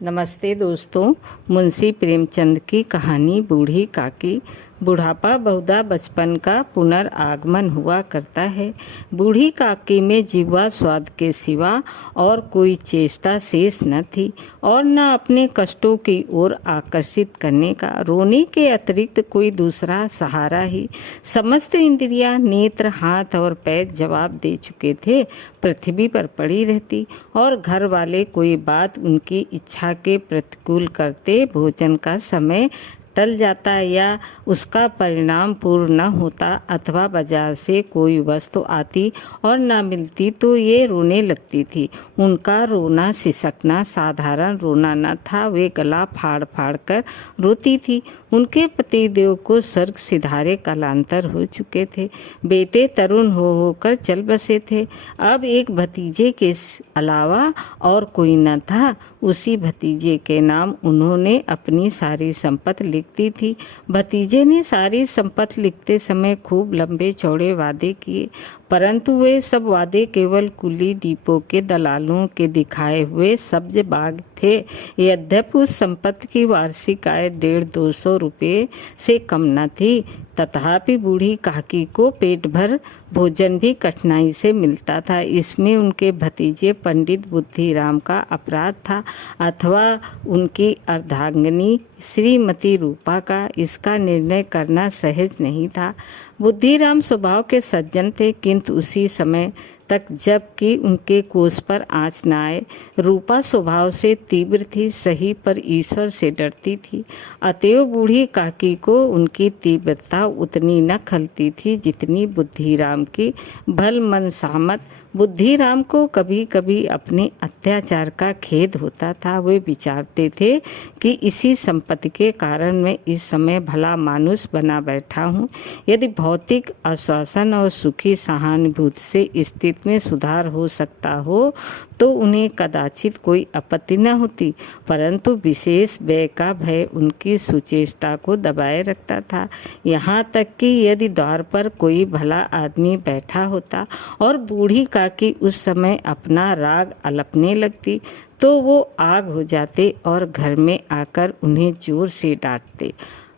नमस्ते दोस्तों। मुंशी प्रेमचंद की कहानी बूढ़ी काकी। बुढ़ापा बहुधा बचपन का पुनर्आगमन हुआ करता है। बूढ़ी काकी में जीवा स्वाद के सिवा और कोई चेष्टा शेष न थी और न अपने कष्टों की ओर आकर्षित करने का रोने के अतिरिक्त कोई दूसरा सहारा ही। समस्त इंद्रियां, नेत्र, हाथ और पैर जवाब दे चुके थे। पृथ्वी पर पड़ी रहती और घर वाले कोई बात उनकी इच्छा के प्रतिकूल करते, भोजन का समय टल जाता या उसका परिणाम पूर्ण न होता अथवा बाजार से कोई वस्तु आती और न मिलती तो ये रोने लगती थी। उनका रोना सिसकना साधारण रोना न था, वे गला फाड़ फाड़ कर रोती थी। उनके पतिदेव को स्वर्ग सिधारे कालांतर हो चुके थे। बेटे तरुण हो होकर चल बसे थे। अब एक भतीजे के अलावा और कोई न था। उसी भतीजे के नाम उन्होंने अपनी सारी संपत्ति लिख दी थी। भतीजे ने सारी संपत्ति लिखते समय खूब लंबे चौड़े वादे किए, परंतु वे सब वादे केवल कुली डिपो के दलालों के दिखाए हुए सब्ज बाग थे। यद्यपि उस संपत्ति की वार्षिक आय 150-200 रुपये से कम न थी, तथापि बूढ़ी काकी को पेट भर भोजन भी कठिनाई से मिलता था। इसमें उनके भतीजे पंडित बुद्धिराम का अपराध था अथवा उनकी अर्धांगिनी श्रीमती रूपा का। इसका निर्णय करना सहज नहीं था। बुद्धिराम स्वभाव के सज्जन थे, किंतु उसी समय तक जबकि उनके कोष पर आँच न आए। रूपा स्वभाव से तीव्र थी, सही पर ईश्वर से डरती थी। अतएव बूढ़ी काकी को उनकी तीव्रता उतनी न खलती थी जितनी बुद्धिराम की भल मन सामत। बुद्धिराम को कभी कभी अपने अत्याचार का खेद होता था। वे विचारते थे कि इसी संपत्ति के कारण मैं इस समय भला मानुष बना बैठा हूँ। यदि भौतिक आश्वासन और सुखी सहानुभूति से स्थिति में सुधार हो सकता हो तो उन्हें कदाचित कोई आपत्ति न होती, परंतु विशेष व्यय का भय उनकी सुचेष्टा को दबाए रखता था। यहाँ तक कि यदि द्वार पर कोई भला आदमी बैठा होता और बूढ़ी काकी उस समय अपना राग अलपने लगती तो वो आग हो जाते और घर में आकर उन्हें जोर से डांटते।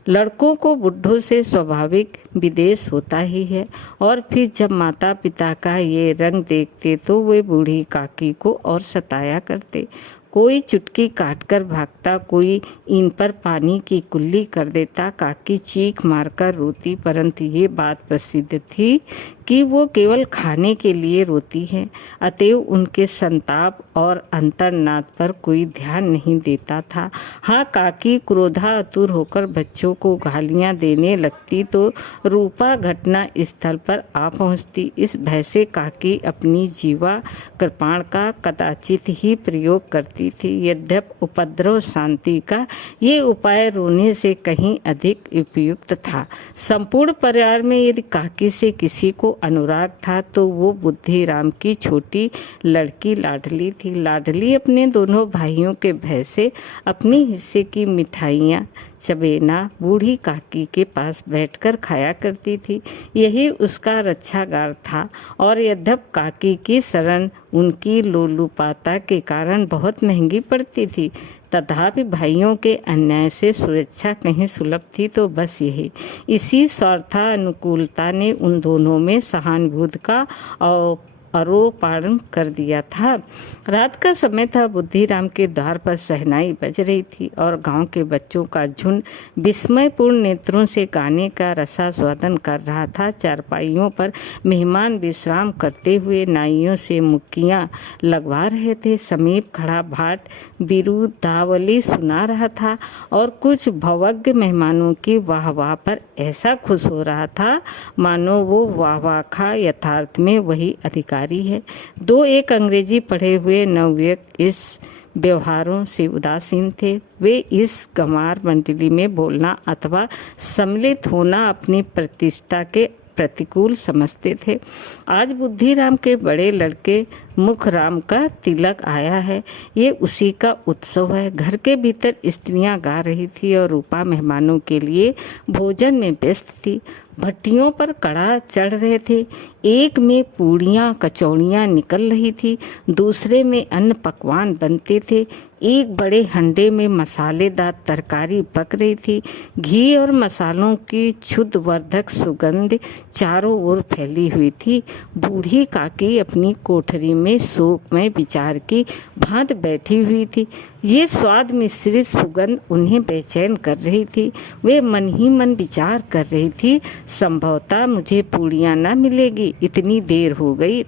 लड़कों को बुढ़ों से स्वाभाविक विदेश होता ही है और फिर जब माता पिता का ये रंग देखते तो वे बूढ़ी काकी को और सताया करते। कोई चुटकी काटकर भागता, कोई इन पर पानी की कुल्ली कर देता। काकी चीख मारकर रोती, परंतु ये बात प्रसिद्ध थी कि वो केवल खाने के लिए रोती है। अतएव उनके संताप और अंतर्नाद पर कोई ध्यान नहीं देता था। हाँ, काकी क्रोधातुर होकर बच्चों को गालियाँ देने लगती तो रूपा घटना स्थल पर आ पहुँचती। इस भय से काकी अपनी जीवा कृपाण का कदाचित ही प्रयोग करती थी। यद्यपि उपद्रव शांति का ये उपाय रोने से कहीं अधिक उपयुक्त था। संपूर्ण परिवार में यदि काकी से किसी को अनुराग था तो वो बुद्धिराम की छोटी लड़की लाडली थी। लाडली अपने दोनों भाइयों के भय से अपने हिस्से की मिठाइयाँ चबेना बूढ़ी काकी के पास बैठकर खाया करती थी। यही उसका रक्षागार था और यद्यपि काकी की शरण उनकी लोलुपाता के कारण बहुत महंगी पड़ती थी, तथापि भाइयों के अन्याय से सुरक्षा कहीं सुलभ थी तो बस यही। इसी स्वार्थानुकूलता ने उन दोनों में सहानुभूति का और आरोपण कर दिया था। रात का समय था। बुद्धिराम के द्वार पर शहनाई बज रही थी और गांव के बच्चों का झुंड विस्मयपूर्ण नेत्रों से गाने का रसास्वादन कर रहा था। चारपाइयों पर मेहमान विश्राम करते हुए नाइयों से मुक्कियां लगवा रहे थे। समीप खड़ा भाट बिरुदावली सुना रहा था और कुछ भवज्ञ मेहमानों की वाहवाह पर ऐसा खुश हो रहा था मानो वो वाहवाह खा यथार्थ में वही अधिकारी है। दो एक अंग्रेजी पढ़े हुए नवयुवक इस व्यवहारों से उदासीन थे। वे इस गंवार मंडली में बोलना अथवा सम्मिलित होना अपनी प्रतिष्ठा के प्रतिकूल समझते थे। आज बुद्धिराम के बड़े लड़के मुखराम का तिलक आया है, ये उसी का उत्सव है। घर के भीतर स्त्रियां गा रही थी और रूपा मेहमानों के लिए भोजन में व्यस्त थी। भट्टियों पर कड़ा चढ़ रहे थे। एक में पूड़ियाँ कचौड़ियाँ निकल रही थी, दूसरे में अन्न पकवान बनते थे। एक बड़े हंडे में मसालेदार तरकारी पक रही थी। घी और मसालों की क्षुद्र वर्धक सुगंध चारों ओर फैली हुई थी। बूढ़ी काकी अपनी कोठरी में शोकमय विचार की भांति बैठी हुई थी। ये स्वाद मिश्रित सुगंध उन्हें बेचैन कर रही थी। वे मन ही मन विचार कर रही थी, संभवतः मुझे पूड़ियाँ न मिलेगी, इतनी देर हो गई,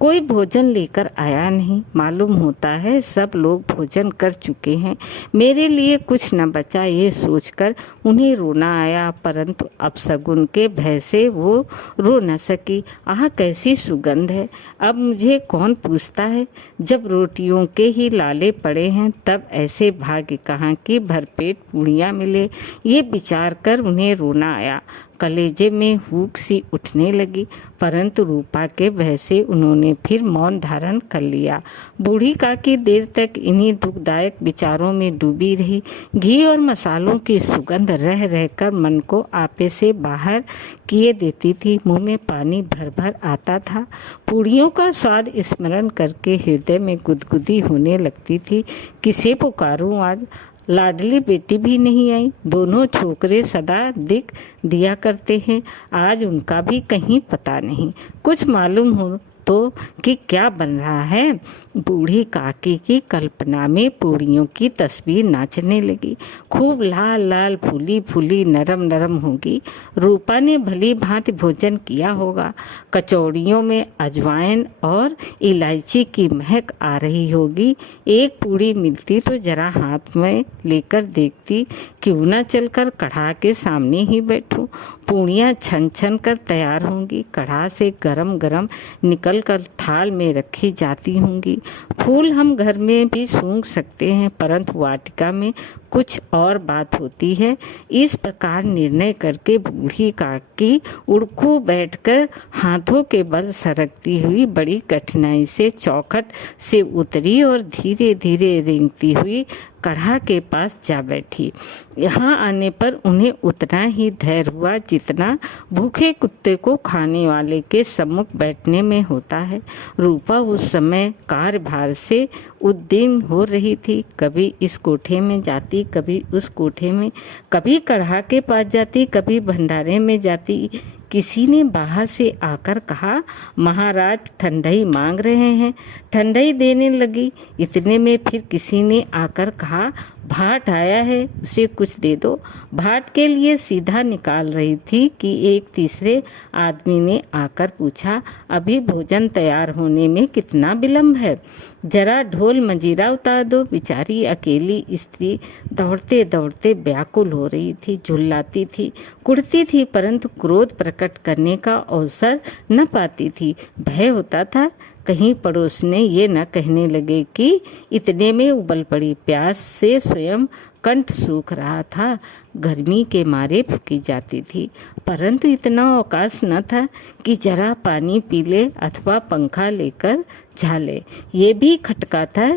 कोई भोजन लेकर आया नहीं। मालूम होता है सब लोग भोजन कर चुके हैं, मेरे लिए कुछ न बचा। ये सोचकर उन्हें रोना आया, परंतु अपशगुन के भय से वो रो न सकी। आह, कैसी सुगंध है, अब मुझे कौन पूछता है। जब रोटियों के ही लाले पड़े हैं तब ऐसे भाग्य कहाँ की भरपेट पूड़ियाँ मिले। ये विचार कर उन्हें रोना आया। कलेजे में हुक सी उठने लगी, परंतु रूपा के भय से उन्होंने फिर मौन धारण कर लिया। बूढ़ी काकी देर तक इन्हीं दुखदायक विचारों में डूबी रही। घी और मसालों की सुगंध रह रहकर मन को आपे से बाहर किए देती थी। मुंह में पानी भर भर आता था। पूड़ियों का स्वाद स्मरण करके हृदय में गुदगुदी होने लगती थी। किसे पुकारूं आज, लाडली बेटी भी नहीं आई। दोनों छोकरे सदा दिख दिया करते हैं, आज उनका भी कहीं पता नहीं। कुछ मालूम हो तो कि क्या बन रहा है। बूढ़ी काकी की कल्पना में पूड़ियों की तस्वीर नाचने लगी। खूब लाल लाल फूली फूली नरम नरम होगी। रूपा ने भली भांति भोजन किया होगा। कचौड़ियों में अजवाइन और इलायची की महक आ रही होगी। एक पूड़ी मिलती तो जरा हाथ में लेकर देखती, क्यों न चलकर कढ़ा के सामने ही बैठूं। पूड़ियाँ छन छन कर तैयार होंगी, कढ़ा से गरम गरम निकल कर थाल में रखी जाती होंगी। फूल हम घर में भी सूंघ सकते हैं, परंतु वाटिका में कुछ और बात होती है। इस प्रकार निर्णय करके बूढ़ी काकी उड़कू बैठकर हाथों के बल सरकती हुई बड़ी कठिनाई से चौखट से उतरी और धीरे धीरे रेंगती हुई कढ़ा के पास जा बैठी। यहाँ आने पर उन्हें उतना ही धैर्य हुआ जितना भूखे कुत्ते को खाने वाले के सम्मुख बैठने में होता है। रूपा उस समय कार्यभार से उद्विग्न हो रही थी। कभी इस कोठे में जाती, कभी उस कोठे में, कभी कढ़ा के पास जाती, कभी भंडारे में जाती। किसी ने बाहर से आकर कहा, महाराज ठंडाई मांग रहे हैं। ठंडाई देने लगी। इतने में फिर किसी ने आकर कहा, भाट आया है, उसे कुछ दे दो। भाट के लिए सीधा निकाल रही थी कि एक तीसरे आदमी ने आकर पूछा, अभी भोजन तैयार होने में कितना विलंब है, जरा ढोल मंजीरा उतार दो। बेचारी अकेली स्त्री दौड़ते दौड़ते व्याकुल हो रही थी, झुल्लाती थी, कुड़ती थी, परंतु क्रोध प्रकट करने का अवसर न पाती थी। भय होता था कहीं पड़ोस ने ये न कहने लगे कि इतने में उबल पड़ी। प्यास से स्वयं कंठ सूख रहा था, गर्मी के मारे फूकी जाती थी, परंतु इतना अवकाश न था कि जरा पानी पी ले अथवा पंखा लेकर झाले। ये भी खटका था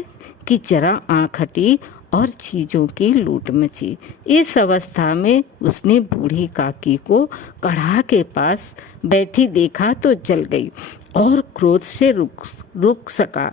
कि जरा आँख हटी और चीज़ों की लूट मची। इस अवस्था में उसने बूढ़ी काकी को कढ़ा के पास बैठी देखा तो जल गई और क्रोध से रुक सका।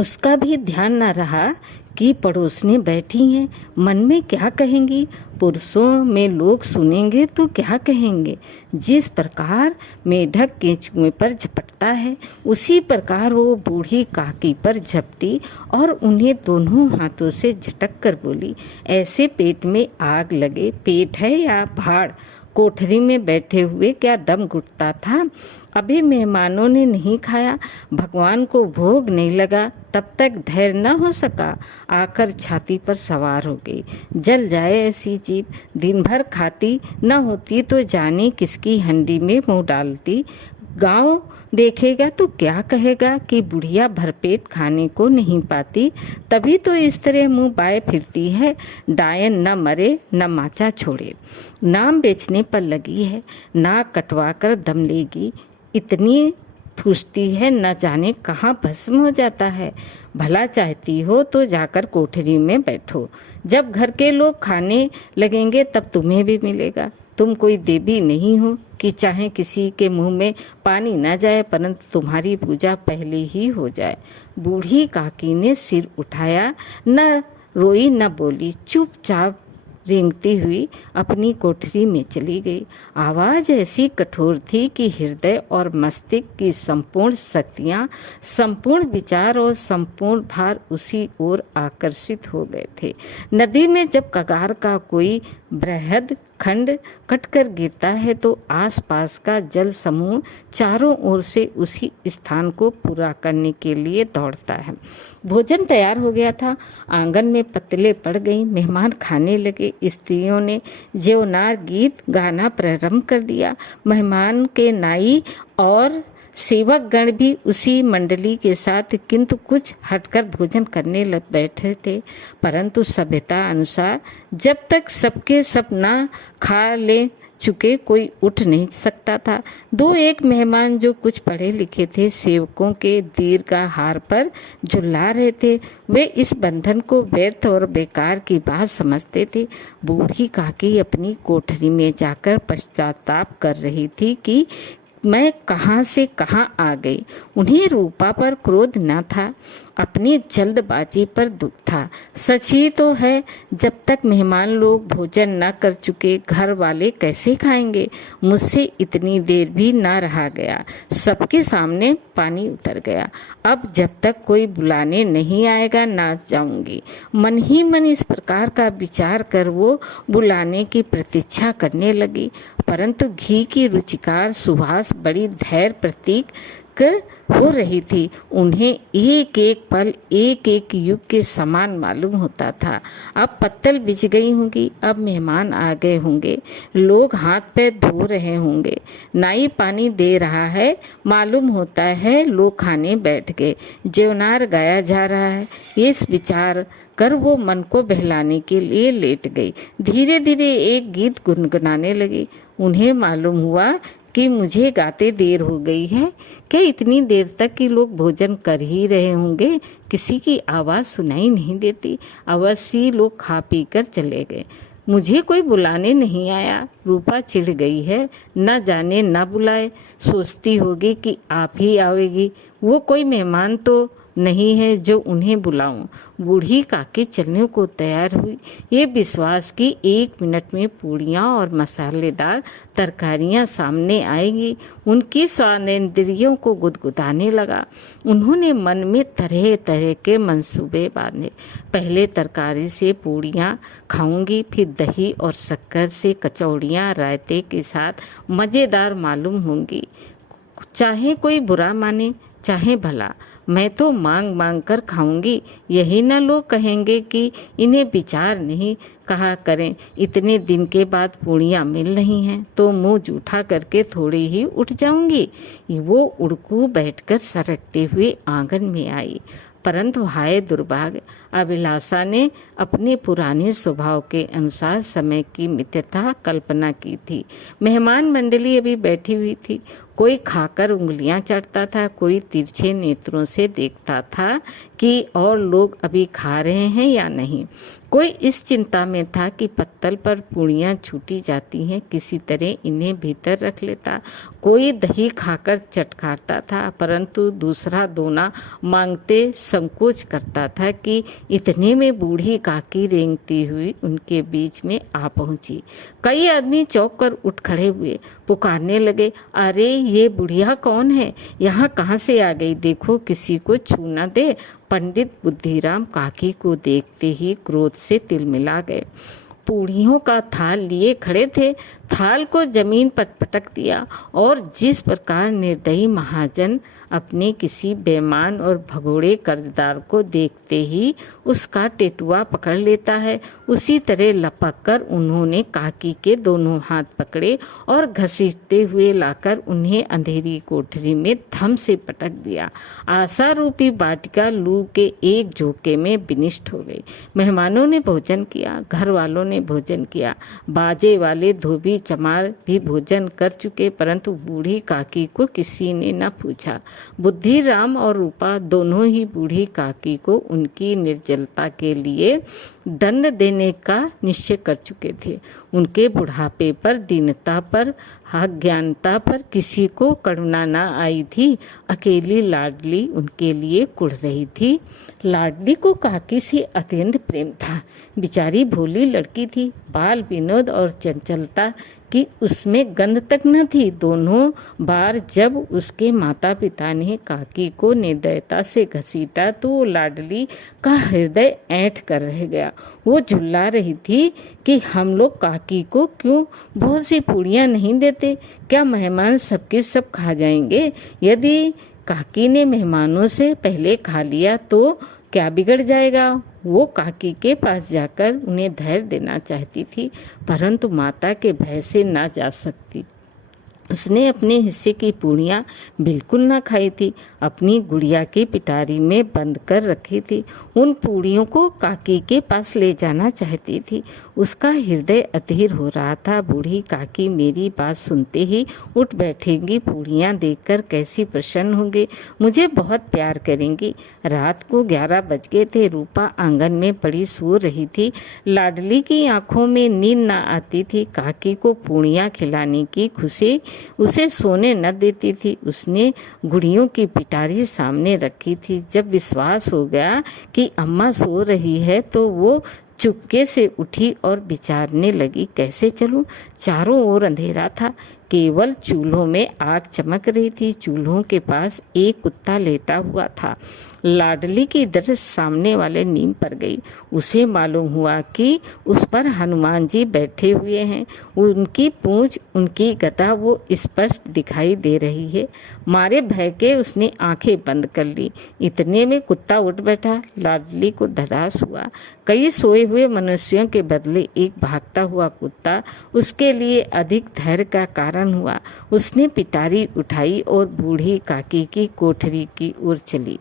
उसका भी ध्यान न रहा कि पड़ोसनी बैठी हैं, मन में क्या कहेंगी, पुरुषों में लोग सुनेंगे तो क्या कहेंगे। जिस प्रकार मेढक केंचुए पर झपटता है, उसी प्रकार वो बूढ़ी काकी पर झपटी और उन्हें दोनों हाथों से झटक कर बोली, ऐसे पेट में आग लगे, पेट है या भाड़, कोठरी में बैठे हुए क्या दम घुटता था। अभी मेहमानों ने नहीं खाया, भगवान को भोग नहीं लगा, तब तक धैर्य न हो सका, आकर छाती पर सवार हो गई। जल जाए ऐसी जीभ, दिन भर खाती न होती तो जाने किसकी हंडी में मुँह डालती। गांव देखेगा तो क्या कहेगा कि बुढ़िया भरपेट खाने को नहीं पाती, तभी तो इस तरह मुंह बाए फिरती है। डायन न मरे न माचा छोड़े, नाम बेचने पर लगी है, नाक कटवा कर दम लेगी, इतनी ठूसती है न जाने कहाँ भस्म हो जाता है। भला चाहती हो तो जाकर कोठरी में बैठो, जब घर के लोग खाने लगेंगे तब तुम्हें भी मिलेगा। तुम कोई देवी नहीं हो कि चाहे किसी के मुंह में पानी न जाए, परंतु तुम्हारी पूजा पहले ही हो जाए। बूढ़ी काकी ने सिर उठाया, न रोई न बोली, चुपचाप रेंगती हुई अपनी कोठरी में चली गई। आवाज़ ऐसी कठोर थी कि हृदय और मस्तिष्क की संपूर्ण शक्तियाँ, संपूर्ण विचार और संपूर्ण भार उसी ओर आकर्षित हो गए थे। नदी में जब कगार का कोई बृहद खंड कटकर गिरता है तो आसपास का जल समूह चारों ओर से उसी स्थान को पूरा करने के लिए दौड़ता है। भोजन तैयार हो गया था। आंगन में पत्तलें पड़ गईं, मेहमान खाने लगे। स्त्रियों ने जेवनार गीत गाना प्रारंभ कर दिया। मेहमान के नाई और सेवक गण भी उसी मंडली के साथ किंतु कुछ हटकर भोजन करने लग बैठे थे, परंतु सभ्यता अनुसार जब तक सबके सब ना खा ले चुके कोई उठ नहीं सकता था। दो एक मेहमान जो कुछ पढ़े लिखे थे, सेवकों के दीर्घाहार पर झुल्ला रहे थे। वे इस बंधन को व्यर्थ और बेकार की बात समझते थे। बूढ़ी काकी अपनी कोठरी में जाकर पश्चाताप कर रही थी कि मैं कहाँ से कहाँ आ गई। उन्हें रूपा पर क्रोध न था, अपनी जल्दबाजी पर दुख था। सच ही तो है, जब तक मेहमान लोग भोजन न कर चुके घर वाले कैसे खाएंगे। मुझसे इतनी देर भी न रहा गया, सबके सामने पानी उतर गया। अब जब तक कोई बुलाने नहीं आएगा ना जाऊंगी। मन ही मन इस प्रकार का विचार कर वो बुलाने की प्रतीक्षा करने लगी, परंतु घी की रुचिकार सुवास बड़ी धैर्य प्रतीक हो रही थी। उन्हें एक एक पल एक एक युग के समान मालूम होता था। अब पत्तल बिछ गई होंगी, अब मेहमान आ गए होंगे, लोग हाथ पैर धो रहे होंगे, नाई पानी दे रहा है, मालूम होता है लोग खाने बैठ गए, जेवनार गाया जा रहा है। इस विचार कर वो मन को बहलाने के लिए लेट गई। धीरे धीरे एक गीत गुनगुनाने लगी। उन्हें मालूम हुआ कि मुझे गाते देर हो गई है। क्या इतनी देर तक कि लोग भोजन कर ही रहे होंगे, किसी की आवाज़ सुनाई नहीं देती। अवश्य लोग खा पी कर चले गए, मुझे कोई बुलाने नहीं आया। रूपा चिढ़ गई है, न जाने न बुलाए, सोचती होगी कि आप ही आवेगी। वो कोई मेहमान तो नहीं है जो उन्हें बुलाऊं। बूढ़ी काकी चलने को तैयार हुई, ये विश्वास कि 1 मिनट में पूड़ियाँ और मसालेदार तरकारियाँ सामने आएगी। उनकी स्वादेंद्रियों को गुदगुदाने लगा। उन्होंने मन में तरह तरह के मंसूबे बांधे। पहले तरकारी से पूड़ियाँ खाऊंगी, फिर दही और शक्कर से कचौड़ियाँ रायते के साथ मज़ेदार मालूम होंगी। चाहे कोई बुरा माने चाहे भला, मैं तो मांग मांग कर खाऊंगी। यही न लोग कहेंगे कि इन्हें विचार नहीं कहा करें। इतने दिन के बाद पूड़ियाँ मिल रही हैं तो मुंह जूठा करके थोड़ी ही उठ जाऊंगी। वो उड़कू बैठकर सरकते हुए आंगन में आई, परंतु हाय दुर्भाग्य, अभिलाषा ने अपने पुराने स्वभाव के अनुसार समय की मिथ्यता कल्पना की थी। मेहमान मंडली अभी बैठी हुई थी। कोई खाकर उंगलियां चटता था, कोई तिरछे नेत्रों से देखता था कि और लोग अभी खा रहे हैं या नहीं। कोई इस चिंता में था कि पत्तल पर पूड़ियाँ छूटी जाती हैं, किसी तरह इन्हें भीतर रख लेता। कोई दही खाकर चटकारता था, परंतु दूसरा दोना मांगते संकोच करता था कि इतने में बूढ़ी काकी रेंगती हुई उनके बीच में आ पहुंची। कई आदमी चौंक कर उठ खड़े हुए, पुकारने लगे, अरे ये बुढ़िया कौन है, यहाँ कहाँ से आ गई, देखो किसी को छू न दे। पंडित बुद्धिराम काकी को देखते ही क्रोध से तिलमिला गए। पूड़ियों का थाल लिए खड़े थे, थाल को जमीन पर पटक दिया और जिस प्रकार निर्दयी महाजन अपने किसी बेईमान और भगोड़े कर्जदार को देखते ही उसका टेटुआ पकड़ लेता है, उसी तरह लपक कर उन्होंने काकी के दोनों हाथ पकड़े और घसीटते हुए लाकर उन्हें अंधेरी कोठरी में धम से पटक दिया। आशा रूपी वाटिका लू के एक झोंके में विनिष्ट हो गई। मेहमानों ने भोजन किया, घर वालों ने भोजन किया, बाजे वाले धोबी चमार भी भोजन कर चुके, परंतु बूढ़ी काकी को किसी ने न पूछा। बुद्धिराम और रूपा दोनों ही बूढ़ी काकी को उनकी निर्जलता के लिए दंड देने का निश्चय कर चुके थे। उनके बुढ़ापे पर, दीनता पर, अज्ञानता पर किसी को करुणा न आई थी। अकेली लाडली उनके लिए कुढ़ रही थी। लाडली को काकी से अत्यंत प्रेम था। बेचारी भोली लड़की थी। बाल विनोद और चंचलता की उसमें गंध तक न थी। दोनों बार जब उसके माता पिता ने काकी को निर्दयता से घसीटा तो लाडली का हृदय ऐंठ कर रह गया। वो झुल्ला रही थी कि हम लोग काकी को क्यों बहुत सी पूड़ियाँ नहीं देते? क्या मेहमान सबके सब खा जाएंगे? यदि काकी ने मेहमानों से पहले खा लिया तो क्या बिगड़ जाएगा? वो काकी के पास जाकर उन्हें धैर्य देना चाहती थी, परंतु माता के भय से ना जा सकती। उसने अपने हिस्से की पूड़ियाँ बिल्कुल ना खाई थी, अपनी गुड़िया की पिटारी में बंद कर रखी थी। उन पूड़ियों को काकी के पास ले जाना चाहती थी। उसका हृदय अधीर हो रहा था। बूढ़ी काकी मेरी बात सुनते ही उठ बैठेंगी, पूड़ियाँ देखकर कैसी प्रसन्न होंगी, मुझे बहुत प्यार करेंगी। रात को 11 बज गए थे। रूपा आंगन में पड़ी सो रही थी। लाडली की आंखों में नींद न आती थी। काकी को पूड़ियाँ खिलाने की खुशी उसे सोने न देती थी। उसने गुड़ियों की पिटारी सामने रखी थी। जब विश्वास हो गया कि अम्मा सो रही है तो वो चुपके से उठी और विचारने लगी, कैसे चलूं? चारों ओर अंधेरा था, केवल चूल्हों में आग चमक रही थी। चूल्हों के पास एक कुत्ता लेटा हुआ था। लाडली की दृष्टि सामने वाले नीम पर गई। उसे मालूम हुआ कि उस पर हनुमान जी बैठे हुए हैं। उनकी पूंछ, उनकी गदा वो स्पष्ट दिखाई दे रही है। मारे भय के उसने आंखें बंद कर ली। इतने में कुत्ता उठ बैठा। लाडली को धड़ास हुआ। कई सोए हुए मनुष्यों के बदले एक भागता हुआ कुत्ता उसके लिए अधिक धैर्य का कारण हुआ। उसने पिटारी उठाई और बूढ़ी काकी की कोठरी की ओर चली।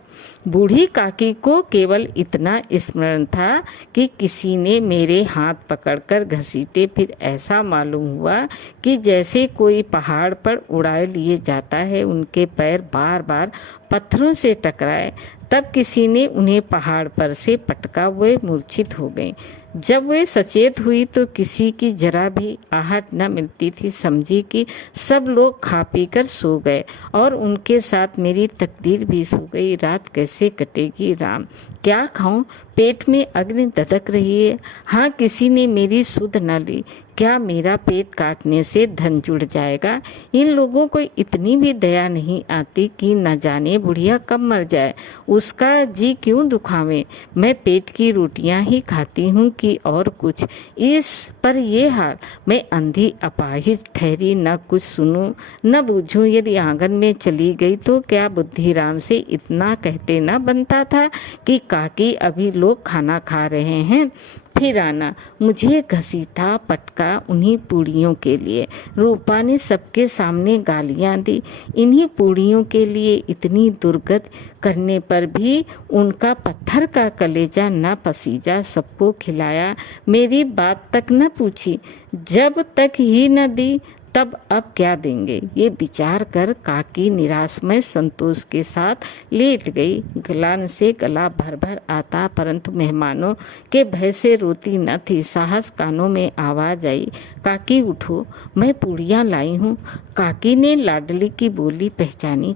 बूढ़ी काकी को केवल इतना स्मरण था कि किसी ने मेरे हाथ पकड़कर घसीटे। फिर ऐसा मालूम हुआ कि जैसे कोई पहाड़ पर उड़ाए लिए जाता है। उनके पैर बार बार पत्थरों से टकराए। तब किसी ने उन्हें पहाड़ पर से पटका, वे मूर्छित हो गए। जब वे सचेत हुई तो किसी की जरा भी आहट न मिलती थी। समझी कि सब लोग खा पी कर सो गए और उनके साथ मेरी तकदीर भी सो गई। रात कैसे कटेगी राम? क्या खाऊं? पेट में अग्नि दधक रही है। हाँ, किसी ने मेरी सुध न ली। क्या मेरा पेट काटने से धन जुड़ जाएगा? इन लोगों को इतनी भी दया नहीं आती कि न जाने बुढ़िया कब मर जाए, उसका जी क्यों दुखावे। मैं पेट की रोटियां ही खाती हूँ कि और कुछ। इस पर ये हाल, मैं अंधी अपाहिज ठहरी, न कुछ सुनूं न बूझूं। यदि आंगन में चली गई तो क्या बुद्धिराम से इतना कहते न बनता था कि काकी अभी लोग खाना खा रहे हैं, फिर आना। मुझे घसीटा पटका उन्हीं पूड़ियों के लिए। रूपा ने सबके सामने गालियां दी। इन्हीं पूड़ियों के लिए इतनी दुर्गत करने पर भी उनका पत्थर का कलेजा न पसीजा। सबको खिलाया, मेरी बात तक न पूछी। जब तक ही न दी तब अब क्या देंगे, ये विचार कर काकी निराशमय संतोष के साथ लेट गई। गलान से गला भर भर आता, परंतु मेहमानों के भय से रोती न थी। साहस कानों में आवाज आई, काकी उठो, मैं पूड़ियाँ लाई हूँ। काकी ने लाडली की बोली पहचानी,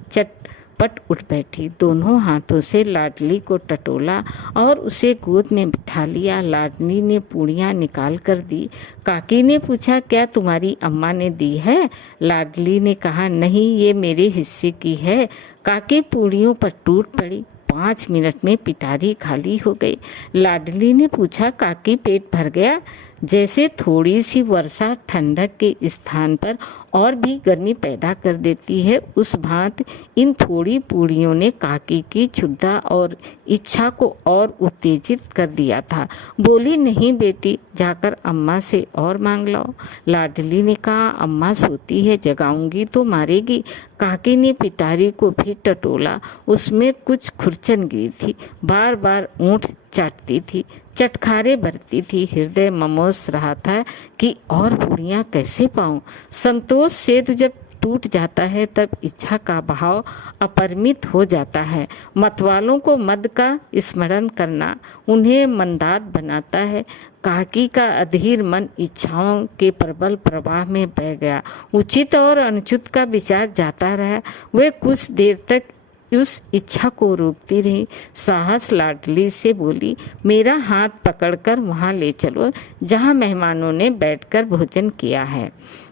पट उठ बैठी। दोनों हाथों से लाडली को टटोला और उसे गोद में बिठा लिया। लाडली ने पूड़ियाँ निकाल कर दी। काकी ने पूछा, क्या तुम्हारी अम्मा ने दी है? लाडली ने कहा, नहीं, ये मेरे हिस्से की है। काकी पूड़ियों पर टूट पड़ी। 5 मिनट में पिटारी खाली हो गई। लाडली ने पूछा, काकी पेट भर गया? जैसे थोड़ी सी वर्षा ठंडक के स्थान पर और भी गर्मी पैदा कर देती है, उस भांति इन थोड़ी पूड़ियों ने काकी की क्षुधा और इच्छा को और उत्तेजित कर दिया था। बोली, नहीं बेटी, जाकर अम्मा से और मांग लो। लाडली ने कहा, अम्मा सोती है, जगाऊंगी तो मारेगी। काकी ने पिटारी को भी टटोला। उसमें कुछ खुरचन गिरी थी। बार बार ऊँट चाटती थी, चटखारे भरती थी। हृदय ममोस रहा था कि और पूड़ियाँ कैसे पाऊं। संतोष सेतु जब टूट जाता है तब इच्छा का भाव अपरिमित हो जाता है। मतवालों को मद का स्मरण करना उन्हें मंदाद बनाता है। काकी का अधीर मन इच्छाओं के प्रबल प्रवाह में बह गया। उचित और अनुचित का विचार जाता रहा। वे कुछ देर तक उस इच्छा को रोकती रही। साहस लाडली से बोली, मेरा हाथ पकड़कर वहाँ ले चलो जहाँ मेहमानों ने बैठकर भोजन किया है।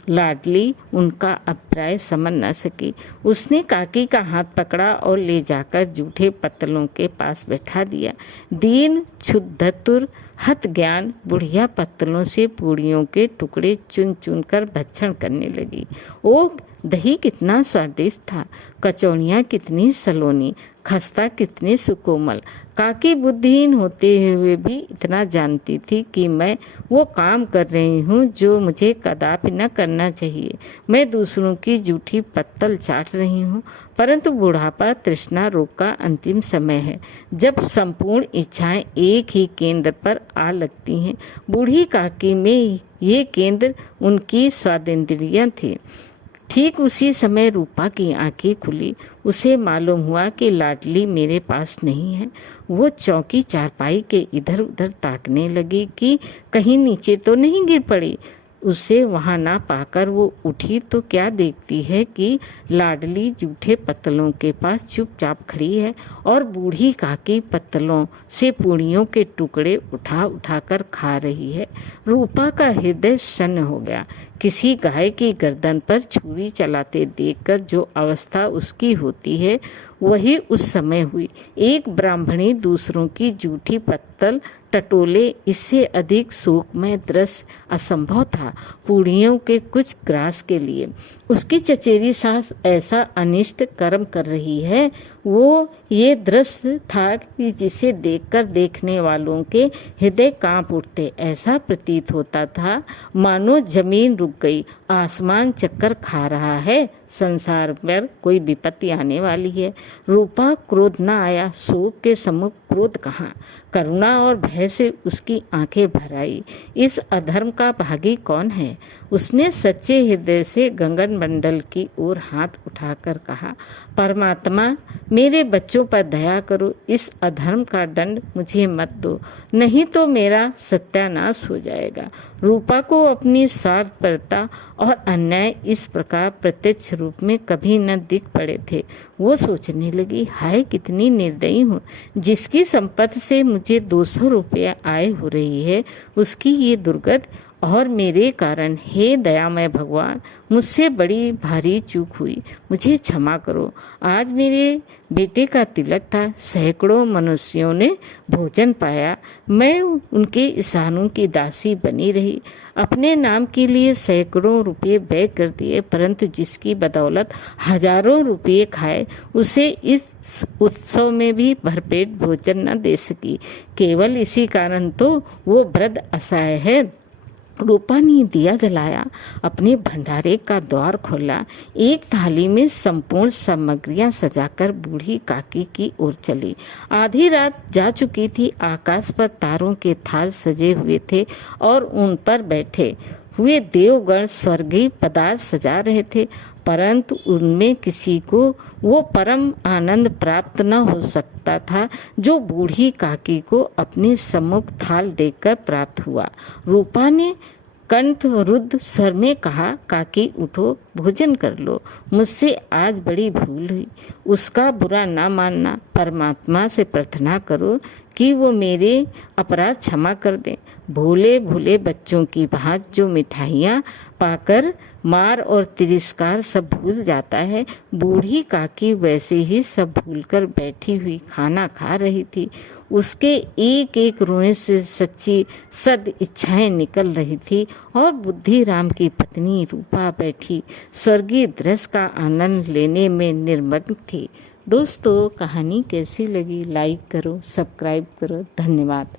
लाडली उनका अभिप्राय समझ न सकी। उसने काकी का हाथ पकड़ा और ले जाकर जूठे पत्तलों के पास बैठा दिया। दीन क्षुद्धतुर हत ज्ञान बुढ़िया पत्तलों से पूड़ियों के टुकड़े चुन चुन कर भक्षण करने लगी। ओ दही कितना स्वादिष्ट था, कचौड़ियाँ कितनी सलोनी, खस्ता कितने सुकोमल। काकी बुद्धिहीन होते हुए भी इतना जानती थी कि मैं वो काम कर रही हूँ जो मुझे कदापि न करना चाहिए। मैं दूसरों की जूठी पत्तल चाट रही हूँ। परंतु बुढ़ापा तृष्णा रोग का अंतिम समय है, जब संपूर्ण इच्छाएं एक ही केंद्र पर आ लगती हैं। बूढ़ी काकी में ये केंद्र उनकी स्वादेंद्रियां थी। ठीक उसी समय रूपा की आंखें खुली। उसे मालूम हुआ कि लाडली मेरे पास नहीं है। वो चौकी चारपाई के इधर उधर ताकने लगी कि कहीं नीचे तो नहीं गिर पड़ी। उसे वहाँ ना पाकर वो उठी तो क्या देखती है कि लाडली जूठे पत्तलों के पास चुपचाप खड़ी है और बूढ़ी काकी पत्तलों से पूड़ियों के टुकड़े उठा उठाकर खा रही है। रूपा का हृदय सन्न हो गया। किसी गाय की गर्दन पर छुरी चलाते देखकर जो अवस्था उसकी होती है वही उस समय हुई। एक ब्राह्मणी दूसरों की जूठी पत्तल टटोले, इससे अधिक शोकमय दृश्य असंभव था। पूड़ियों के कुछ ग्रास के लिए उसकी चचेरी सास ऐसा अनिष्ट कर्म कर रही है, वो ये दृश्य था कि जिसे देखकर देखने वालों के हृदय कांप उठते। ऐसा प्रतीत होता था मानो जमीन रुक गई, आसमान चक्कर खा रहा है, संसार पर कोई विपत्ति आने वाली है। रूपा क्रोध न आया, शोक के सम्मुख क्रोध कहाँ। करुणा और भय से उसकी आंखें भर आई। इस अधर्म का भागी कौन है? उसने सच्चे हृदय से गगन मंडल की ओर हाथ उठाकर कहा, परमात्मा मेरे बच्चों पर दया करो, इस अधर्म का दंड मुझे मत दो, नहीं तो मेरा सत्यानाश हो जाएगा। रूपा को अपनी स्वार्थपरता और अन्याय इस प्रकार प्रत्यक्ष रूप में कभी न दिख पड़े थे। वो सोचने लगी, हाय कितनी निर्दयी हूँ। जिसकी संपत्ति से मुझे 200 रुपया आय हो रही है, उसकी ये दुर्गत और मेरे कारण। हे दयामय भगवान, मुझसे बड़ी भारी चूक हुई, मुझे क्षमा करो। आज मेरे बेटे का तिलक था, सैकड़ों मनुष्यों ने भोजन पाया, मैं उनके इशारों की दासी बनी रही, अपने नाम के लिए सैकड़ों रुपये व्यय कर दिए, परंतु जिसकी बदौलत हजारों रुपये खाए, उसे इस उत्सव में भी भरपेट भोजन न दे सकी। केवल इसी कारण तो वो वृद्ध असहाय है। रूपा ने दिया जलाया, अपने भंडारे का द्वार खोला, एक थाली में संपूर्ण सामग्रियां सजाकर बूढ़ी काकी की ओर चली। आधी रात जा चुकी थी। आकाश पर तारों के थाल सजे हुए थे और उन पर बैठे हुए देवगण स्वर्गीय पदार्थ सजा रहे थे, परंतु उनमें किसी को वो परम आनंद प्राप्त न हो सकता था जो बूढ़ी काकी को अपने सम्मुख थाल देखकर प्राप्त हुआ। रूपा ने कंठ रुद्ध स्वर में कहा, काकी उठो, भोजन कर लो, मुझसे आज बड़ी भूल हुई। उसका बुरा ना मानना, परमात्मा से प्रार्थना करो कि वो मेरे अपराध क्षमा कर दें। भोले भोले बच्चों की भांति जो मिठाइयाँ पाकर मार और तिरस्कार सब भूल जाता है, बूढ़ी काकी वैसे ही सब भूलकर बैठी हुई खाना खा रही थी। उसके एक एक रोए से सच्ची सद इच्छाएं निकल रही थी और बुद्धिराम की पत्नी रूपा बैठी स्वर्गीय दृश्य का आनंद लेने में निर्मग्न थी। दोस्तों, कहानी कैसी लगी? लाइक करो, सब्सक्राइब करो। धन्यवाद।